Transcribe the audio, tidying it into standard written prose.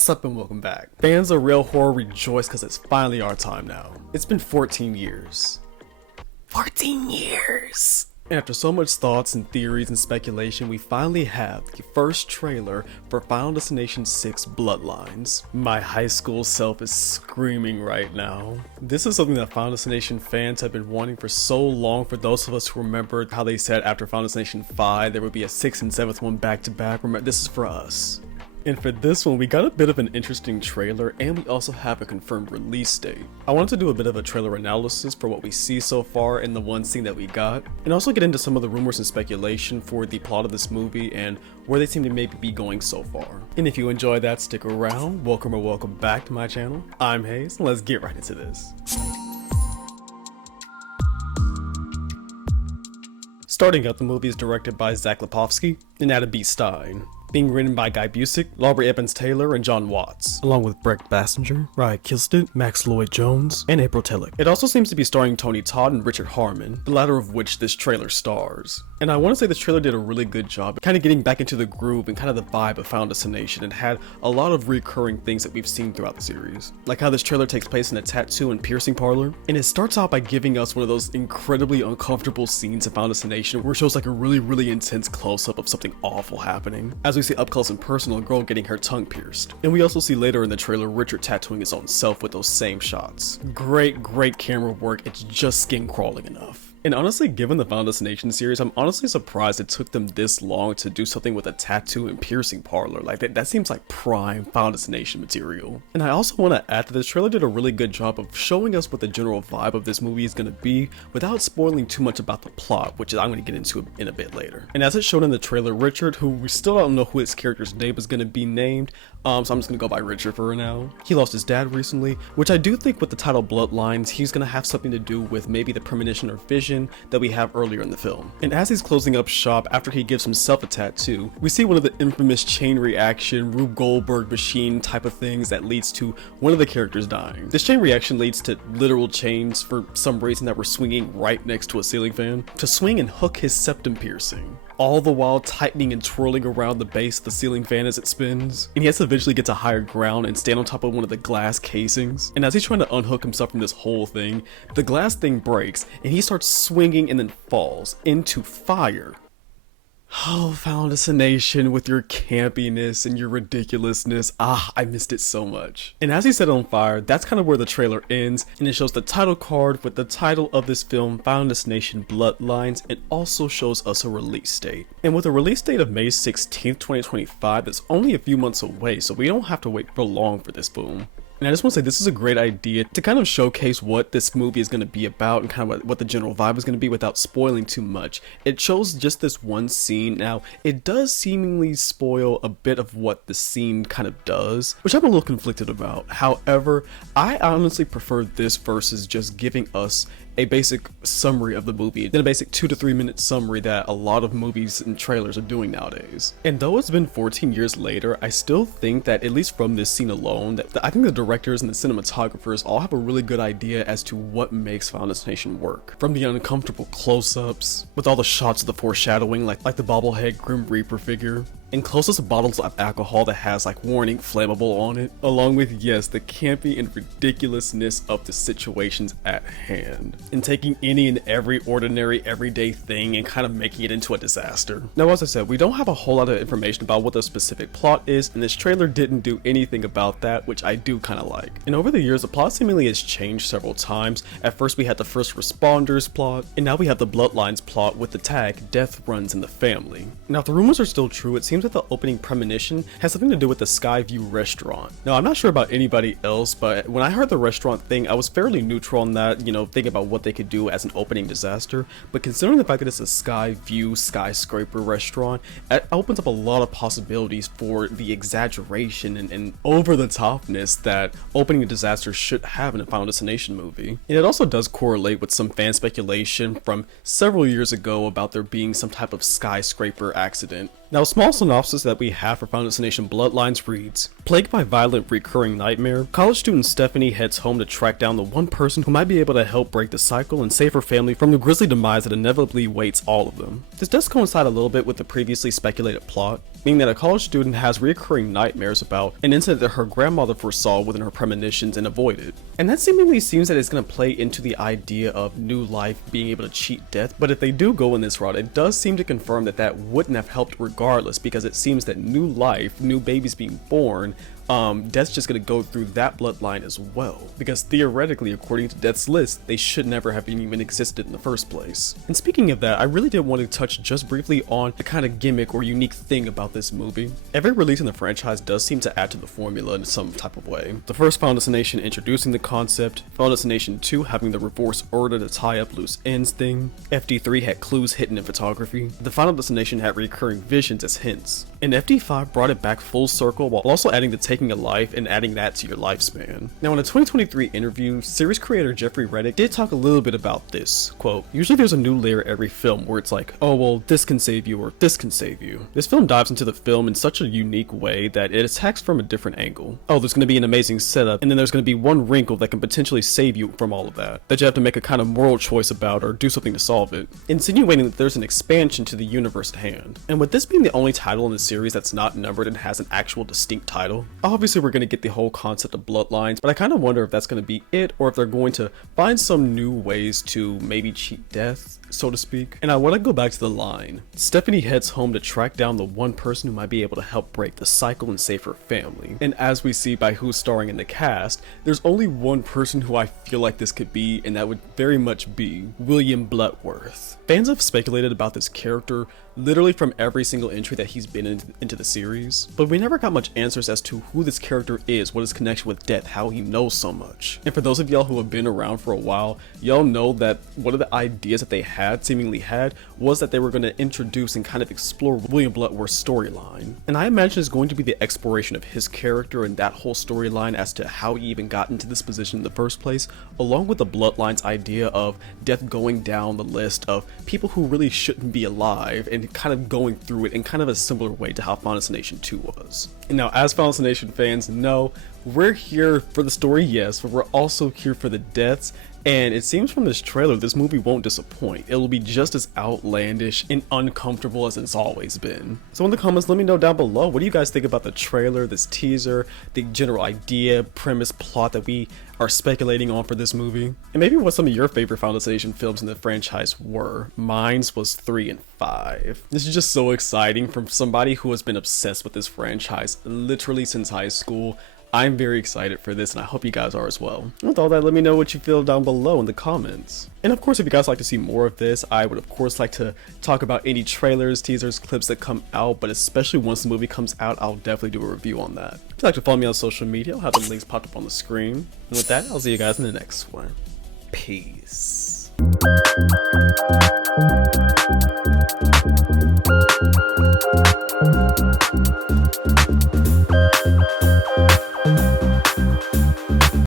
What's up and welcome back. Fans of real horror rejoice because it's finally our time now. It's been 14 years. 14 years! And after so much thoughts and theories and speculation, we finally have the first trailer for Final Destination 6 Bloodlines. My high school self is screaming right now. This is something that Final Destination fans have been wanting for so long. For those of us who remember how they said after Final Destination 5 there would be a 6th and 7th one back to back, remember, this is for us. And for this one, we got a bit of an interesting trailer, and we also have a confirmed release date. I wanted to do a bit of a trailer analysis for what we see so far in the one scene that we got, and also get into some of the rumors and speculation for the plot of this movie and where they seem to maybe be going so far. And if you enjoy that, stick around. Welcome or welcome back to my channel. I'm Hayes, and let's get right into this. Starting out, the movie is directed by Zach Lipovsky and Adam B. Stein, being written by Guy Busick, Laurie Evans Taylor, and John Watts, along with Breck Bassinger, Ryan Kilstead, Max Lloyd Jones, and April Tillich. It also seems to be starring Tony Todd and Richard Harmon, the latter of which this trailer stars. And I want to say this trailer did a really good job kind of getting back into the groove and kind of the vibe of Final Destination, and had a lot of recurring things that we've seen throughout the series. Like how this trailer takes place in a tattoo and piercing parlor, and it starts out by giving us one of those incredibly uncomfortable scenes in Final Destination where it shows like a really intense close-up of something awful happening, as we see up close and personal a girl getting her tongue pierced. And we also see later in the trailer Richard tattooing his own self with those same shots. Great camera work, it's just skin crawling enough. And honestly, given the Final Destination series, I'm honestly surprised it took them this long to do something with a tattoo and piercing parlor. Like that seems like prime Final Destination material. And I also want to add that this trailer did a really good job of showing us what the general vibe of this movie is going to be without spoiling too much about the plot, which I'm going to get into in a bit later. And as it's shown in the trailer, Richard, who we still don't know who his character's name is going to be named, so I'm just going to go by Richard for now. He lost his dad recently, which I do think with the title Bloodlines, he's going to have something to do with maybe the premonition or vision that we have earlier in the film. And as he's closing up shop after he gives himself a tattoo, we see one of the infamous chain reaction, Rube Goldberg machine type of things that leads to one of the characters dying. This chain reaction leads to literal chains for some reason that were swinging right next to a ceiling fan to swing and hook his septum piercing, all the while tightening and twirling around the base of the ceiling fan as it spins. And he has to eventually get to higher ground and stand on top of one of the glass casings. And as he's trying to unhook himself from this whole thing, the glass thing breaks and he starts swinging and then falls into fire. Oh, Final Destination with your campiness and your ridiculousness. I missed it so much. And as he set on fire, that's kind of where the trailer ends, and it shows the title card with the title of this film, Final Destination Bloodlines. It also shows us a release date. And with a release date of May 16th, 2025, that's only a few months away, so we don't have to wait for long for this film. And I just want to say this is a great idea to kind of showcase what this movie is going to be about and kind of what the general vibe is going to be without spoiling too much. It shows just this one scene. Now, it does seemingly spoil a bit of what the scene kind of does, which I'm a little conflicted about. However, I honestly prefer this versus just giving us a basic summary of the movie, then a basic 2 to 3 minute summary that a lot of movies and trailers are doing nowadays. And though it's been 14 years later, I still think that at least from this scene alone, that I think the directors and the cinematographers all have a really good idea as to what makes Final Destination work. From the uncomfortable close-ups, with all the shots of the foreshadowing, like the bobblehead Grim Reaper figure, and close-ups of bottles of alcohol that has like warning flammable on it, along with, yes, the campy and ridiculousness of the situations at hand, and taking any and every ordinary everyday thing and kind of making it into a disaster. Now, as I said, we don't have a whole lot of information about what the specific plot is, and this trailer didn't do anything about that, which I do kind of like. And over the years, the plot seemingly has changed several times. At first we had the first responders plot, and now we have the Bloodlines plot with the tag Death Runs in the Family. Now, if the rumors are still true, it seems that the opening premonition has something to do with the Skyview restaurant. Now, I'm not sure about anybody else, but when I heard the restaurant thing, I was fairly neutral on that, you know, thinking about what they could do as an opening disaster. But considering the fact that it's a Skyview skyscraper restaurant, it opens up a lot of possibilities for the exaggeration and over-the-topness that opening disaster should have in a Final Destination movie. And it also does correlate with some fan speculation from several years ago about there being some type of skyscraper accident. Now, a small synopsis that we have for Final Destination Bloodlines reads: plagued by violent recurring nightmare, college student Stephanie heads home to track down the one person who might be able to help break the cycle and save her family from the grisly demise that inevitably awaits all of them. This does coincide a little bit with the previously speculated plot, meaning that a college student has recurring nightmares about an incident that her grandmother foresaw within her premonitions and avoided. And that seemingly seems that it's going to play into the idea of new life being able to cheat death, but if they do go in this route, it does seem to confirm that that wouldn't have helped regardless, because it seems that new life, new babies being born, Death's just gonna go through that bloodline as well, because theoretically, according to Death's list, they should never have even existed in the first place. And speaking of that, I really did want to touch just briefly on the kind of gimmick or unique thing about this movie. Every release in the franchise does seem to add to the formula in some type of way. The first Final Destination introducing the concept, Final Destination 2 having the reverse order to tie up loose ends thing, FD3 had clues hidden in photography, the Final Destination had recurring visions as hints, and FD5 brought it back full circle while also adding the taking a life and adding that to your lifespan. Now, in a 2023 interview, series creator Jeffrey Reddick did talk a little bit about this. Quote, usually there's a new layer every film where it's like, oh well, this can save you or this can save you. This film dives into the film in such a unique way that it attacks from a different angle. Oh, there's going to be an amazing setup, and then there's going to be one wrinkle that can potentially save you from all of that you have to make a kind of moral choice about or do something to solve it, insinuating that there's an expansion to the universe at hand. And with this being the only title in the series that's not numbered and has an actual distinct title, obviously we're going to get the whole concept of Bloodlines, but I kind of wonder if that's going to be it, or if they're going to find some new ways to maybe cheat death, so to speak. And I want to go back to the line. Stephanie heads home to track down the one person who might be able to help break the cycle and save her family. And as we see by who's starring in the cast, there's only one person who I feel like this could be, and that would very much be William Bloodworth. Fans have speculated about this character literally from every single entry that he's been into the series, but we never got much answers as to who this character is, what his connection with death, how he knows so much. And for those of y'all who have been around for a while, y'all know that one of the ideas that they seemingly had was that they were going to introduce and kind of explore William Bloodworth's storyline. And I imagine it's going to be the exploration of his character and that whole storyline as to how he even got into this position in the first place, along with the Bloodlines idea of death going down the list of people who really shouldn't be alive and kind of going through it in kind of a similar way to how Final Destination 2 was. And now, as Final Destination fans know, we're here for the story, yes, but we're also here for the deaths. And it seems from this trailer, this movie won't disappoint. It will be just as outlandish and uncomfortable as it's always been. So in the comments, let me know down below, what do you guys think about the trailer, this teaser, the general idea, premise, plot that we are speculating on for this movie? And maybe what some of your favorite Final Destination films in the franchise were. Mine's was 3 and 5. This is just so exciting from somebody who has been obsessed with this franchise literally since high school. I'm very excited for this, and I hope you guys are as well. With all that, let me know what you feel down below in the comments. And of course, if you guys like to see more of this, I would of course like to talk about any trailers, teasers, clips that come out, but especially once the movie comes out, I'll definitely do a review on that. If you'd like to follow me on social media, I'll have the links popped up on the screen. And with that, I'll see you guys in the next one. Peace.